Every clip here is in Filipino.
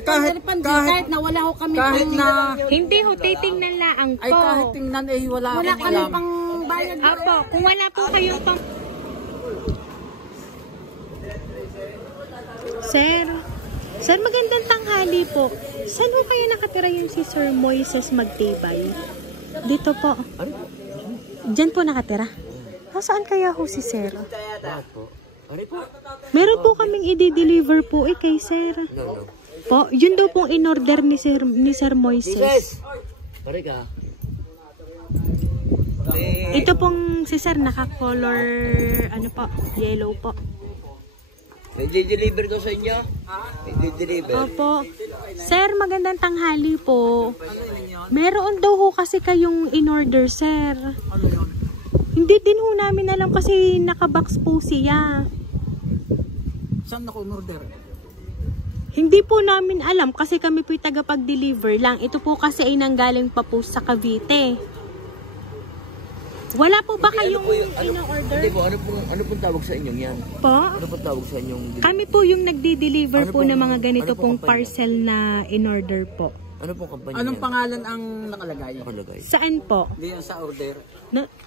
kahit na wala ho kami kahit na Hindi ho, titingnan lang po. ay kahit tingnan eh wala akong kami alam. pang bayad. Opo, kung wala po kayong pang... Sir, magandang tanghali po. Saan ho kayo nakatira yung si Sir Moises Magtibay? Dito po. Diyan po nakatira. Saan kaya ho si Sir? Meron po kaming i-deliver po kay Sir. Po, yun daw pong in-order ni Sir Moises. Ito pong si Sir naka-color ano po, yellow po. May deliver ko sa inyo? May deliver. Opo. Sir, magandang tanghali po. Meron daw ho kasi kayong in-order, Sir. Hindi din ho namin alam kasi naka-box po siya. Saan ako umorder? Hindi po namin alam kasi kami po'y tagapag-deliver lang. Ito po kasi ay nanggaling pa po sa Cavite. Wala po ba kayong in-order? Hindi po, ano pong tawag sa inyong yan? Po? Ano pong tawag sa inyong... Kami po yung nagdi-deliver po ng mga ganito pong kampanya? parcel na in-order po. Ano pong kampanya Anong yan? pangalan ang nakalagay? Saan po? Hindi yan sa order.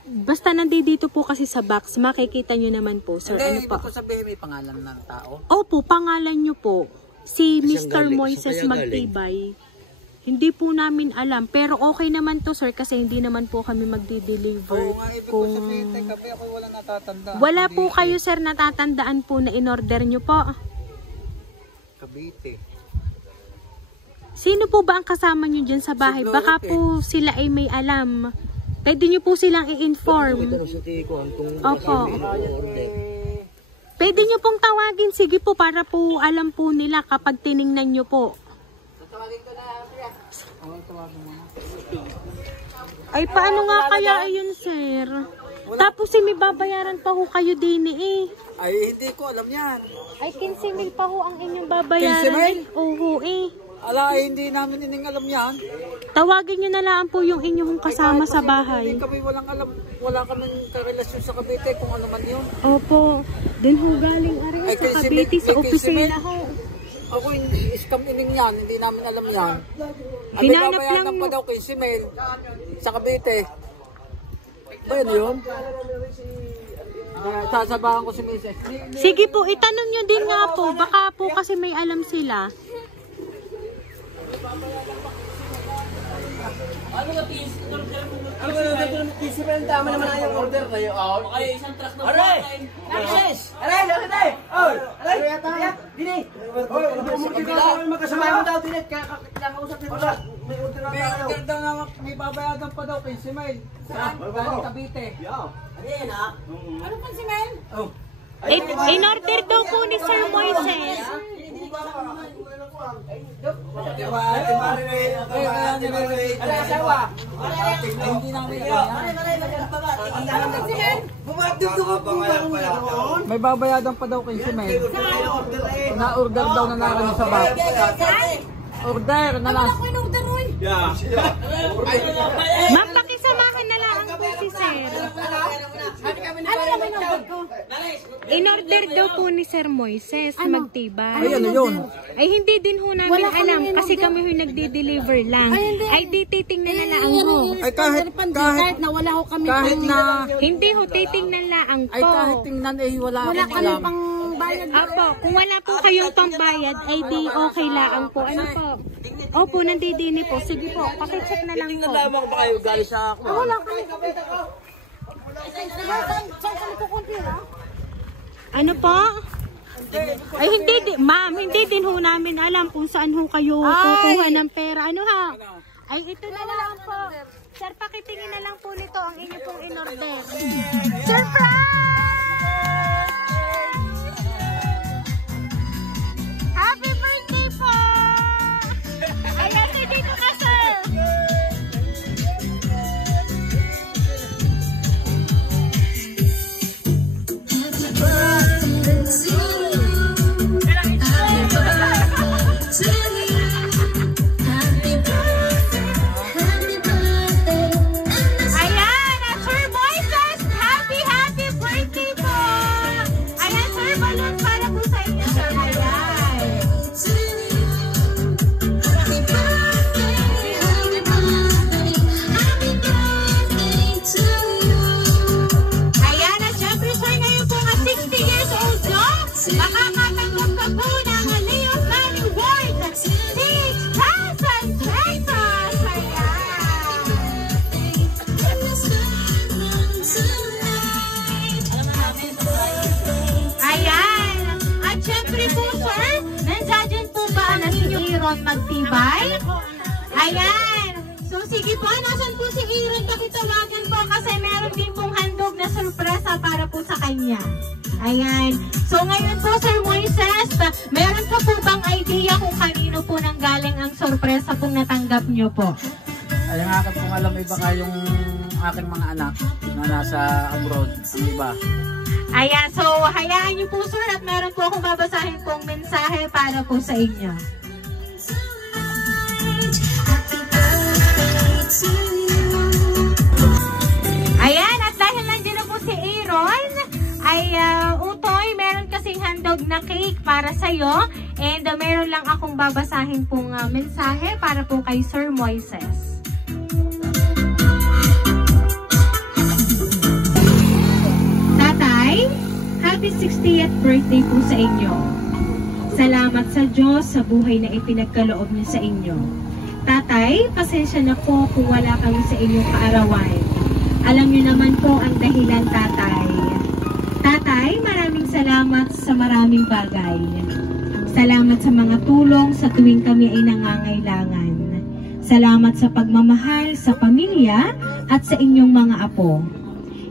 Basta nandito po kasi sa box, makikita nyo naman po, Sir. Ano Hindi, po? ibig ko sabihin may pangalan ng tao. Opo, pangalan nyo po. Si Saan Mr. galing? Moises Saan kaya Magtibay. Hindi po namin alam. Pero okay naman to, Sir, kasi hindi naman po kami magdi-deliver. Oo nga, ibig ko sabihin, kape ako wala natatanda. Wala po kayo, Sir, natatandaan po na in-order nyo po. Cavite. Sino po ba ang kasama nyo dyan sa bahay? Baka po sila ay may alam. Pwede nyo po silang i-inform. Opo. Pwede nyo pong tawagin. Sige po, para po alam po nila kapag tiningnan nyo po. Ay, paano nga kaya ayun, Sir? Tapos may babayaran pa ho kayo din Ay, hindi ko alam yan. Ay, 15,000 pa ho ang inyong babayaran. 15,000? Oo Ala, ay, hindi namin ining alam yan. Tawagin nyo na lang po yung inyong kasama sa bahay. Hindi kami walang alam, wala kaming karelasyon sa Cavite kung ano man yun. Opo. Din ho galing ari Ay, sa Cavite, sa opisina ho. Ako hindi scam ining yan, hindi namin alam yan. Hinanap lang pa daw kay Simel sa Cavite. Ba yun? Sasabahan ko si Mrs. Sige po, itanong nyo din nga po. Baka po kasi may alam sila. Ano ba tis? Ano ba yung tis? Tama naman ang order na yun. Okay, isang truck na bukain. Naksis! Aray! Lakit eh! Aray! Aray! Dini! Magkasama mo daw, Dini. Kakausap niyo ba? May order na tayo. May order daw na may babayadan pa daw kay Simel. Saan? Galing Cavite. Ano pang si Mel? In-order daw po ni Sir Moises. Hindi namin may babayadan pa daw kay Simel. Na-order daw na namin sa box. Order na lang. Ma'am, pakisamahan na lang po si Sir. Ano naman yung order ko? In-order daw po ni Sir Moises Magtibay. Ay, ano yun? Ay, hindi din ho namin alam kasi kami ho nagdi-deliver lang. Ay, di titingnan na lang ho. Ay, Kahit na wala ho kami kahit na Hindi ho, titingnan lang ay kahit po. tingnan eh wala wala akong kami alam. pang bayad. Opo, kung wala po kayong pambayad, ay di okay lang po. Ano po? Opo, nandidini po. Sige po, pakicheck na lang po. Lamang ba kayo galing sa ako? Wala kami. Saan kami kukunti ha? Ano po? Ay, hindi din, ma'am, hindi din ho namin alam kung saan ho kayo kukuha ng pera. Ano ha? Ay, ito na lang po. Sir, pakitingin na lang po nito ang inyo pong in-order. Surprise! Happy birthday po! Ayan, dito ka, sir! Ayan, Sir Moises, happy birthday po! Ayan, sir, balloon para po sa inyo, sir. Ayan. lalong magtibay. Ayan. So sige po, nasan po si Aaron? Pakitawagan po kasi meron din pong handog na sorpresa para po sa kanya. Ayan. So ngayon po, Sir Moises, meron ka po bang idea kung kanino po nang galing ang sorpresa pong natanggap nyo po? Ay, ang akin pong alam, iba ka yung aking mga anak na nasa abroad, ang iba. Ayan, so hayaan niyo po, sir, at meron po akong babasahin pong mensahe para po sa inyo. Ayan, at dahil nandiyan na po si Aaron, ay Utoy, meron kasing handog na cake para sa'yo, and meron lang akong babasahin pong mensahe para po kay Sir Moises. Happy 60th birthday po sa inyo. Salamat sa Diyos sa buhay na ipinagkaloob niyo sa inyo. Tatay, pasensya na po kung wala kami sa inyong kaarawan. Alam niyo naman po ang dahilan, tatay. Tatay, maraming salamat sa maraming bagay. Salamat sa mga tulong sa tuwing kami ay nangangailangan. Salamat sa pagmamahal sa pamilya at sa inyong mga apo.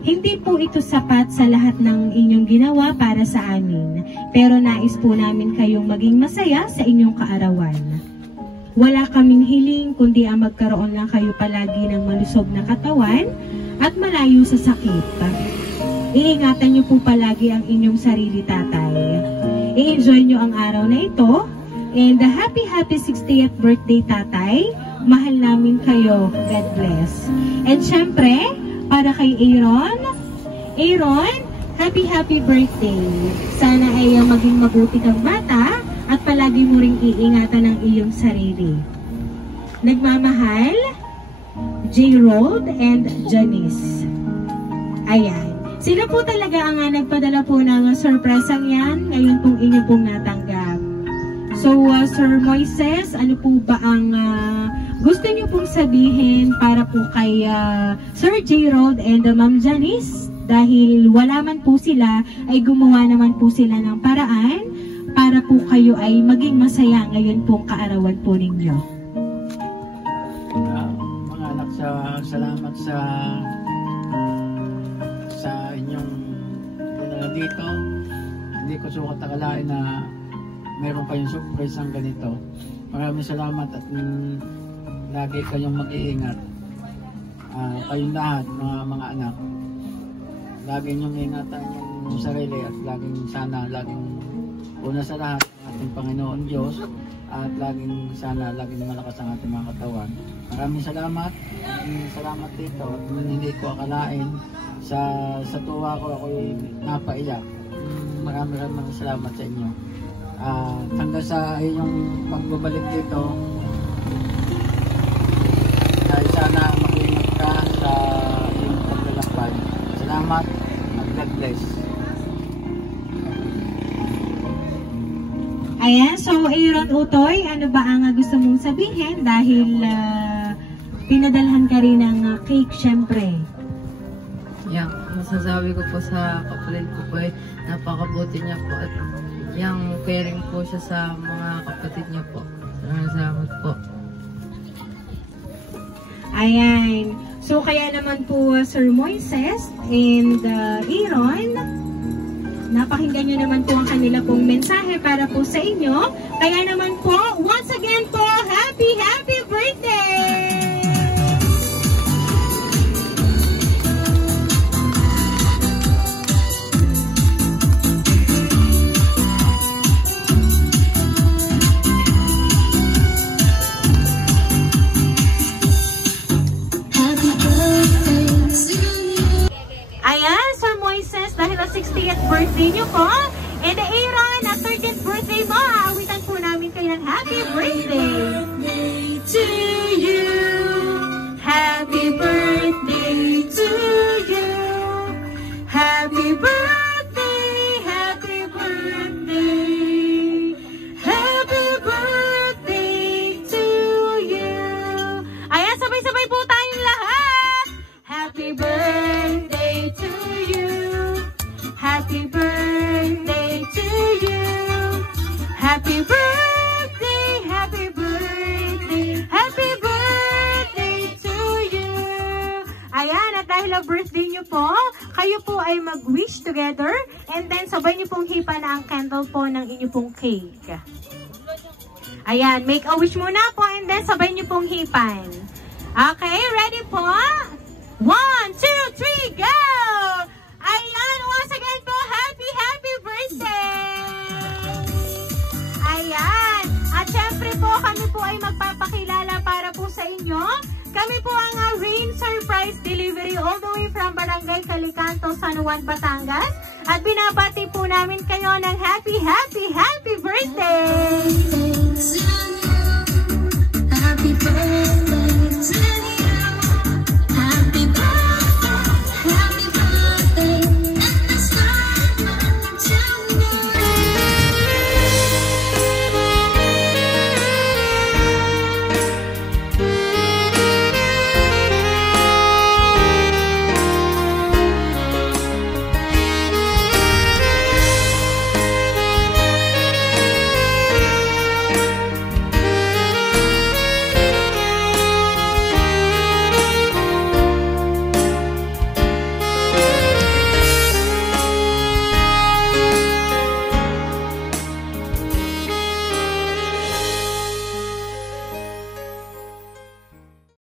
Hindi po ito sapat sa lahat ng inyong ginawa para sa amin, pero nais po namin kayong maging masaya sa inyong kaarawan. Wala kaming hiling kundi ang magkaroon lang kayo palagi ng malusog na katawan at malayo sa sakit. Iingatan niyo po palagi ang inyong sarili, tatay. I-enjoy niyo ang araw na ito, and happy 60th birthday, tatay. Mahal namin kayo. God bless. And syempre, para kay Aaron, happy birthday. Sana ay maging mabuti kang bata at palagi mo ring iingatan ang iyong sarili. Nagmamahal, J-Rold and Janice. Ayan. Sila po talaga ang nagpadala po ng surpresang yan. Ngayon pong inyo pong natanggap. So, Sir Moises, ano po ba ang gusto niyo pong sabihin para po kay Sir J-Rold and Ma'am Janice? Dahil wala man po sila, ay gumawa naman po sila ng paraan para po kayo ay maging masaya ngayon pong kaarawan po ninyo. Mga anak, salamat sa inyong dito. Hindi ko sukat akalain na meron kayong surprise ang ganito. Maraming salamat at lagi kayong mag-iingat. Kayong lahat, mga anak. Lagi niyong ingatan yung sarili at laging una sa lahat ang ating Panginoon Diyos at laging malakas ang ating mga katawan. Maraming salamat. Salamat dito at hindi ko akalain sa tuwa ko ako'y napaiyak. Maraming salamat sa inyo. Hanggang sa iyong pagbabalik dito, dahil sana makinig ka sa iyong paglalakbay. Salamat at God bless. Ayan, so Aaron Utoy, ano ba ang gusto mong sabihin dahil pinadalhan ka rin ng cake syempre? Yang masasabi ko po sa kapatid ko po ay napakabuti niya po at yung caring po siya sa mga kapatid niya po. Salamat po. Ayan. So kaya naman po Sir Moises and Aaron, napakinggan nyo naman po ang kanila pong mensahe para po sa inyo. Kaya naman po, once again po, happy birthday! Ayan, Sir Moises, dahil ang 60th birthday nyo po, and Aaron, at 30th birthday mo, aawitan po namin kayo ng happy birthday! birthday nyo po, kayo po ay mag-wish together and then sabay nyo pong hipa na ang candle po ng inyo pong cake. Ayan, make a wish muna po and then sabay nyo pong hipan. Okay, ready po? 1, 2, 3, go! Ayan, once again po, happy birthday! Ayan, at syempre po kami po ay magpapakilala para po sa inyo. Kami po ang Rain Surprise Delivery all the way from Barangay Calicanto, San Juan, Batangas. At binabati po namin kayo ng happy birthday!